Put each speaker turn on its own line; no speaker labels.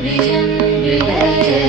We can be related.